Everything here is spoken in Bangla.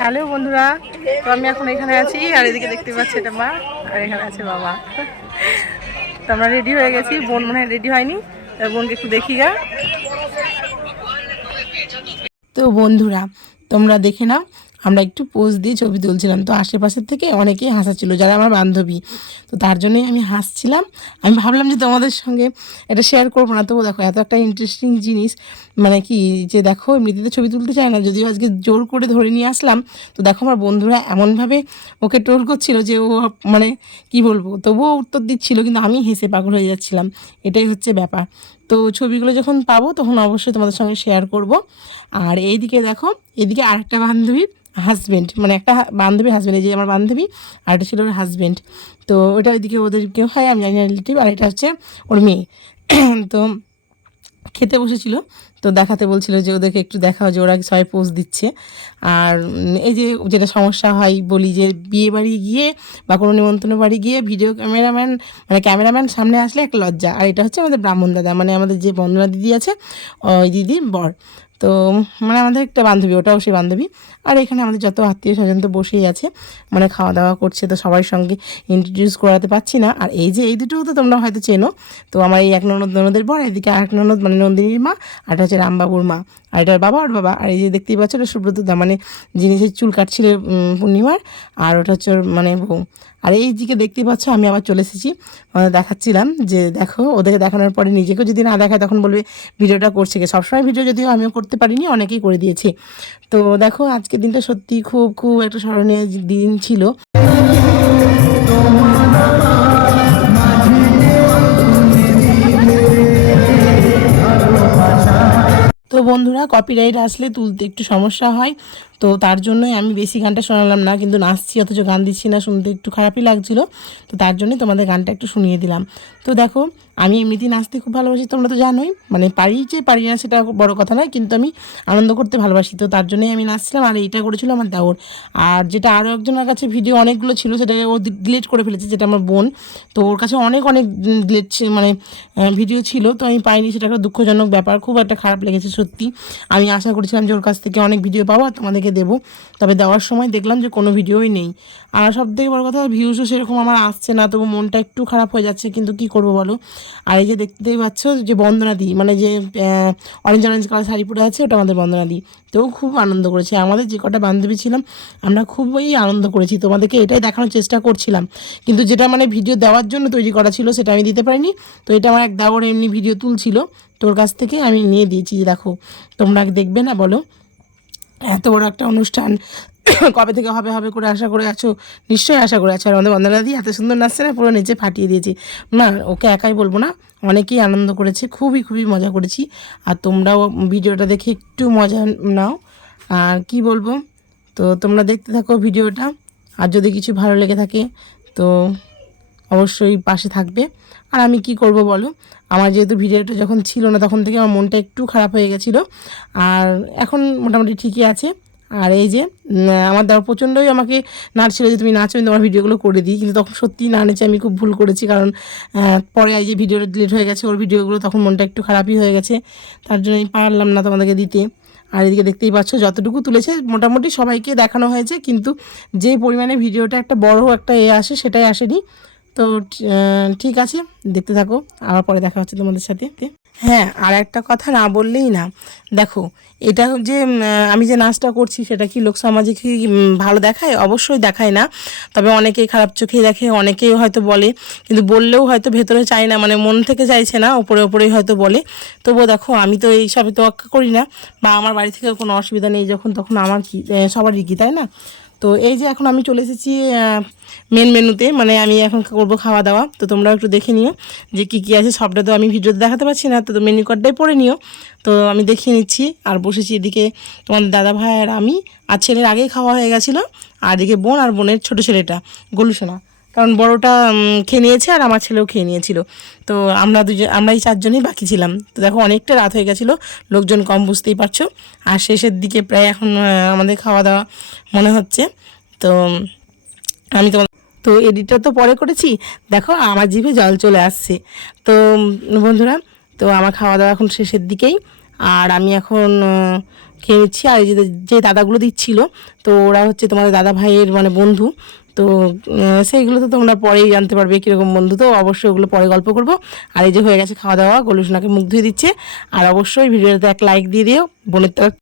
হ্যালো বন্ধুরা, তো আমি এখন এখানে আছি আর এদিকে দেখতে পাচ্ছি এটা মা আর এখানে আছে বাবা। তো আমরা রেডি হয়ে গেছি, বোন মনে হয় রেডি হয়নি, বোনকে একটু দেখি গা। তো বন্ধুরা তোমরা দেখে নাও, আমরা একটু পোজ দিয়ে ছবি তুলছিলাম, তো আশেপাশের থেকে অনেকেই হাসাচ্ছিল যারা আমার বান্ধবী, তো তার জন্যই আমি হাসছিলাম। আমি ভাবলাম যে তোমাদের সঙ্গে এটা শেয়ার করবো না, তবু দেখো এত একটা ইন্টারেস্টিং জিনিস, মানে কি যে দেখো এমনিতে ছবি তুলতে চায় না, যদিও আজকে জোর করে ধরে নিয়ে আসলাম। তো দেখো আমার বন্ধুরা এমনভাবে ওকে ট্রোল করছিল যে ও মানে কি বলবো, তবুও উত্তর দিচ্ছিল, কিন্তু আমি হেসে পাগল হয়ে যাচ্ছিলাম। এটাই হচ্ছে ব্যাপার। তো ছবিগুলো যখন পাবো তখন অবশ্যই তোমাদের সঙ্গে শেয়ার করব। আর এইদিকে দেখো, এদিকে আরেকটা বান্ধবীর হাজব্যান্ড, মানে একটা বান্ধবীর হাজব্যান্ড, এই যে আমার বান্ধবী আর এটা ছিল ওর হাজব্যান্ড। তো ওটা ওইদিকে ওদের কেউ হয় আমি জানি না রিলেটিভ, আর এটা হচ্ছে ওর মেয়ে। তো খেতে বসেছিল, তো দেখাতে বলছিল যে ওদেরকে একটু দেখাও যে ওরা সবাই পোজ দিচ্ছে। আর এই যে যেটা সমস্যা হয় বলি যে বিয়ে বাড়ি গিয়ে বা কোনো নিমন্ত্রণ বাড়ি গিয়ে ভিডিও ক্যামেরাম্যান মানে ক্যামেরাম্যান সামনে আসলে একটা লজ্জা। আর এটা হচ্ছে আমাদের ব্রাহ্মণ দাদা, মানে আমাদের যে বন্দনা দিদি আছে ওই দিদির বর। তো মানে আমাদের একটা বান্ধবী, ওটাও সেই বান্ধবী। আর এখানে আমাদের যত আত্মীয় স্বজন তো বসেই আছে, মানে খাওয়া দাওয়া করছে, তো সবার সঙ্গে ইন্ট্রোডিউস করাতে পারছি না। আর এই যে এই দুটোও তো তোমরা হয়তো চেনো। তো আমার এই এক ননদের বর, এদিকে আরেক ননদ মানে নন্দিনীর মা, আর এটা হচ্ছে রামবাবুর মা, আর এটার বাবা ওর বাবা। আর এই যে দেখতেই পাচ্ছ এটা সুব্রত দা, মানে যিনি সেই চুল কাটছিল পূর্ণিমার, আর ওটা হচ্ছে ওর মানে বউ। আর এই দিকে দেখতেই পাচ্ছ আমি আবার চলে এসেছি, দেখাচ্ছিলাম যে দেখো ওদেরকে দেখানোর পরে নিজেকেও যদি না দেখায় তখন বলবে ভিডিওটা করছে কি। সবসময় ভিডিও যদিও আমিও করতে পারিনি, অনেকেই করে দিয়েছে। তো দেখো আজকের দিনটা সত্যি খুব খুব একটা স্মরণীয় দিন ছিল। তো বন্ধুরা কপিরাইট আসলে তুলতে একটু সমস্যা হয়, তো তার জন্যই আমি বেশি গানটা শোনালাম না, কিন্তু নাচছি অথচ গান দিচ্ছি না, শুনতে একটু খারাপই লাগছিলো। তো তার জন্যই তোমাদের গানটা একটু শুনিয়ে দিলাম। তো দেখো আমি এমনিতেই নাচতে খুব ভালোবাসি, তোমরা তো জানোই, মানে পারি যে পারি না সেটা বড় কথা নয়, কিন্তু আমি আনন্দ করতে ভালোবাসি, তো তার জন্যই আমি নাচছিলাম। আর এইটা করেছিল আমার দাওর। আর যেটা আরও একজনের কাছে ভিডিও অনেকগুলো ছিল সেটাকে ও ডিলিট করে ফেলেছে, যেটা আমার বোন। তো ওর কাছে অনেক অনেক ডিলিট মানে ভিডিও ছিল, তো আমি পাইনি, সেটা একটা দুঃখজনক ব্যাপার, খুব একটা খারাপ লেগেছে সত্যি। আমি আশা করেছিলাম যে ওর কাছ থেকে অনেক ভিডিও পাবো আর তোমাদেরকে দেবো, তবে দেওয়ার সময় দেখলাম যে কোনো ভিডিওই নেই। আর সবথেকে বড় কথা ভিউসও সেরকম আমার আসছে না, তবু মনটা একটু খারাপ হয়ে যাচ্ছে, কিন্তু কি করবো বলো। আর এই যে দেখতেই পাচ্ছ যে বন্দনা দি, মানে যে অরেঞ্জ অরেঞ্জ কালার শাড়ি পরে আছে ওটা আমাদের বন্দনা দি। তো খুব আনন্দ করেছে, আমাদের যে কটা বান্ধবী ছিলাম আমরা খুবই আনন্দ করেছি, তোমাদেরকে এটাই দেখানোর চেষ্টা করছিলাম, কিন্তু যেটা মানে ভিডিও দেওয়ার জন্য তৈরি করা ছিল সেটা আমি দিতে পারিনি। তো এটা আমার এক দাওয়ার এমনি ভিডিও তুলছিল, তোর কাছ থেকে আমি নিয়ে দিয়েছি, দেখো তোমরা দেখবে না বলো। এত বড় একটা অনুষ্ঠান কবে থেকে হবে হবে করে আশা করে আছো, নিশ্চয়ই আশা করে আছো। আর আমাদের বন্দনা দিয়ে এত সুন্দর নাচছে না, পুরো নিচে ফাটিয়ে দিয়েছি। না ওকে একাই বলবো না, অনেকেই আনন্দ করেছে, খুবই খুবই মজা করেছি। আর তোমরাও ভিডিওটা দেখে একটু মজা নাও। আর কি বলবো, তো তোমরা দেখতে থাকো ভিডিওটা, আর যদি কিছু ভালো লেগে থাকে তো অবশ্যই পাশে থাকবে। আর আমি কি করব বলো, আমার যেহেতু ভিডিওটা যখন ছিল না তখন থেকে আমার মনটা একটু খারাপ হয়ে গেছিলো, আর এখন মোটামুটি ঠিকই আছে। আর এই যে আমার দ্বারা প্রচণ্ডই আমাকে নাচছিল যে তুমি নাচো, আমি তোমার ভিডিওগুলো করে দিই, কিন্তু তখন সত্যিই না নেচে আমি খুব ভুল করেছি, কারণ পরে এই যে ভিডিওটা ডিলিট হয়ে গেছে ওর ভিডিওগুলো, তখন মনটা একটু খারাপই হয়ে গেছে, তার জন্য আমি পারলাম না তোমাদেরকে দিতে। আর এদিকে দেখতেই পাচ্ছ যতটুকু তুলেছে মোটামুটি সবাইকে দেখানো হয়েছে, কিন্তু যে পরিমাণে ভিডিওটা একটা বড় একটা আসে সেটাই আসেনি। তো ঠিক আছে, দেখতে থাকো, আবার পরে দেখা হচ্ছে তোমাদের সাথে। হ্যাঁ, আর একটা কথা না বললেই না, দেখো এটা যে আমি যে নাচটা করছি সেটা কি লোক সমাজে কি ভালো দেখায়? অবশ্যই দেখায় না, তবে অনেকেই খারাপ চোখে দেখে, অনেকেই হয়তো বলে, কিন্তু বললেও হয়তো ভেতরে চায় না, মানে মন থেকে চাইছে না, ওপরে ওপরেই হয়তো বলে। তবুও দেখো আমি তো এইসবে তোয়াক্কা করি না, বা আমার বাড়ি থেকে কোনো অসুবিধা নেই যখন, তখন আমার কি সবারই কি, তাই না? তো এই যে এখন আমি চলে এসেছি মেন মেনুতে, মানে আমি এখন করবো খাওয়া দাওয়া, তো তোমরাও একটু দেখে নিও যে কী কী আছে। সবটা তো আমি ভিডিওতে দেখাতে পারছি না, তো মেনু কার্ডটাই পড়ে নিও। তো আমি দেখিয়ে নিচ্ছি। আর বসেছি এদিকে তোমাদের দাদা ভাই আর আমি, আর ছেলের আগেই খাওয়া হয়ে গেছিলো, আর এদিকে বোন আর বোনের ছোটো ছেলেটা গোলুসোনা, কারণ বড়োটা খেয়ে নিয়েছে আর আমার ছেলেও খেয়ে নিয়েছিল। তো আমরা এই চারজনই বাকি ছিলাম। তো দেখো অনেকটা রাত হয়ে গেছিলো, লোকজন কম, বুঝতেই পারছো। আর শেষের দিকে প্রায় এখন আমাদের খাওয়া দাওয়া মনে হচ্ছে। তো আমি তোমার তো এডিটটা তো পরে করেছি, দেখো আমার জিভে জল চলে আসছে। তো বন্ধুরা, তো আমার খাওয়া দাওয়া এখন শেষের দিকেই, আর আমি এখন খেয়ে নিচ্ছি। আর এই যে যে দাদাগুলো দিচ্ছিল, তো ওরা হচ্ছে তোমাদের দাদা ভাইয়ের মানে বন্ধু। তো সেইগুলো তো তোমরা পরেই জানতে পারবে কীরকম বন্ধু, তো অবশ্যই ওগুলো পরে গল্প করব। আর এই যে হয়ে গেছে খাওয়া দাওয়া, গোলুসোনাকে মুখ ধুয়ে দিচ্ছে। আর অবশ্যই ভিডিওটাতে এক লাইক দিয়ে দিও, বোনের তরফ